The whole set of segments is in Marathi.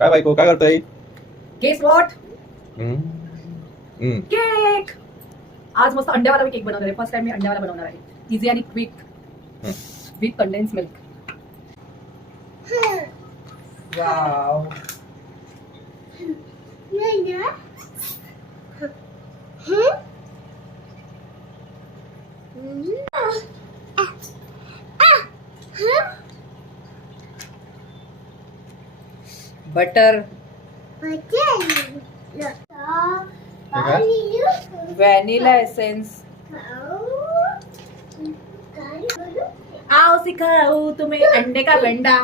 काय बायको काय करताय? Guess what? केक. आज मस्त अंड्यावाला मी केक बनवणार आहे. फर्स्ट टाइम मी अंड्यावाला बनवणार आहे. इझी आणि quick with condense milk. Wow. Butter, vanilla essence. आओ सिखाओ तुम्हें अंडे का बंडा,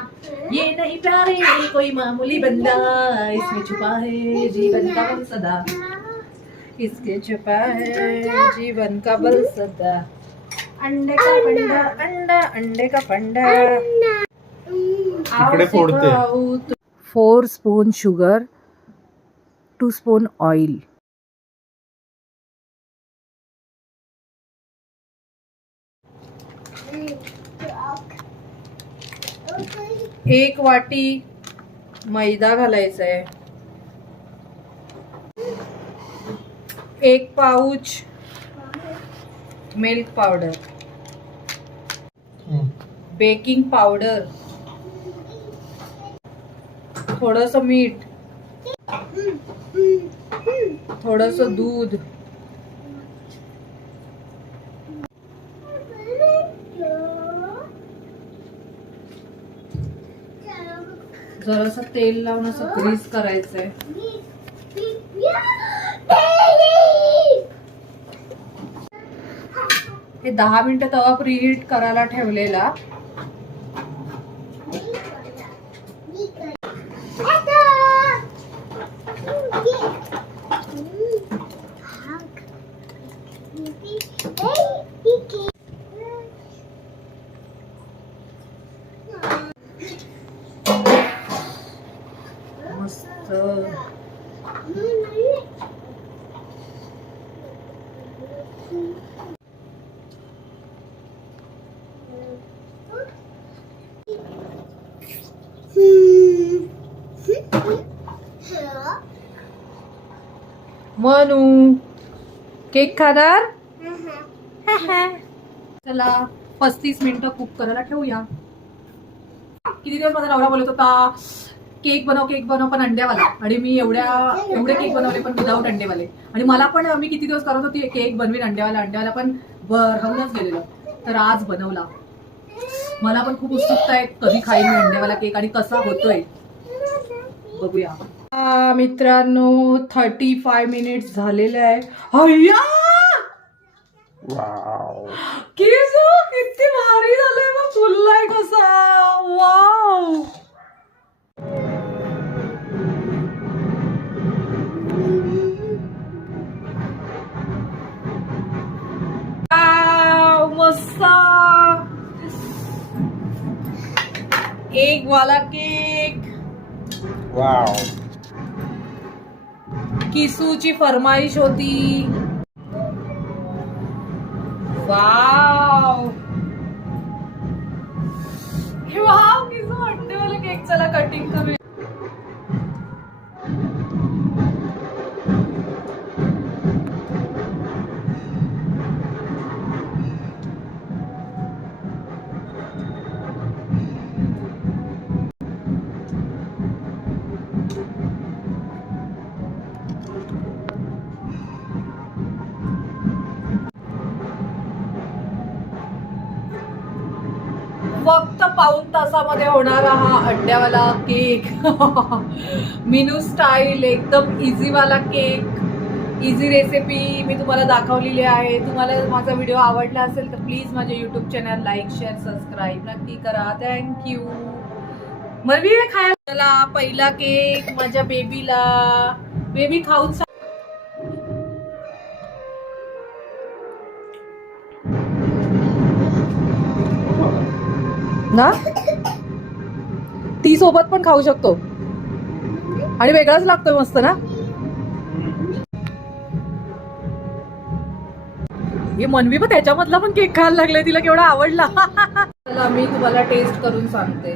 ये नहीं प्यारे कोई मामूली बंदा, इसमें छुपा है जीवन का बल सदा, इसके छुपा है जीवन का बल सदा. अंडे का पंडा, अंडा अंडे का पंडा. इकडे फोडते. 4 स्पून शुगर, 2 स्पून ऑइल. एक वाटी मैदा घालायचा आहे. 1 pouch milk powder, baking powder, थोडस मीठ, थोडस दूध, जरासं तेल लावून असं ग्रीस करायचंय. हे 10 मिनिटं तवा प्रीहीट करायला ठेवलेला. मस्त. मनू केक खाणार? चला 35 मिनिटं कुक करायला ठेवूया. किती दिवस माझा नवरा बोलत होता केक बनव पण अंड्यावाला, आणि मी एवढे केक बनवले पण विदाऊट अंडेवाले. आणि मला पण मी किती दिवस करत होती केक बनवीन अंड्यावाला पण राहूनच गेलेलं. तर आज बनवला. मला पण खूप उत्सुकता आहे कधी खाईन मी अंड्यावाला केक आणि कसा होतोय बघूया. मित्रांनो 35 मिनिट्स झालेले आहे. अय्या वाव. किती भारी झालंय मग. फुललाय कसा. वाव. मस्त. एक वाला केक. वाव. किसूची फरमाईश होती. वाव. वाव किसू अंडेवाला केक. चला कटिंग करूया. फक्त पाऊण तासामध्ये होणारा हा अंड्यावाला केक. मिनू स्टाईल एकदम इझी वाला केक. इझी रेसिपी मी तुम्हाला दाखवलेली आहे. तुम्हाला माझा व्हिडिओ आवडला असेल तर प्लीज माझे YouTube channel like share subscribe नक्की करा. थँक्यू. मरवी खायला पहिला केक माझ्या बेबीला. बेबी खाऊन ना ती सोबत पण खाऊ शकतो आणि वेगळाच लागतोय मस्त ना. हे मनवी पण त्याच्यामधला पण केक खायला लागलाय. तिला केवढा आवडला. चला मी तुम्हाला टेस्ट करून सांगते.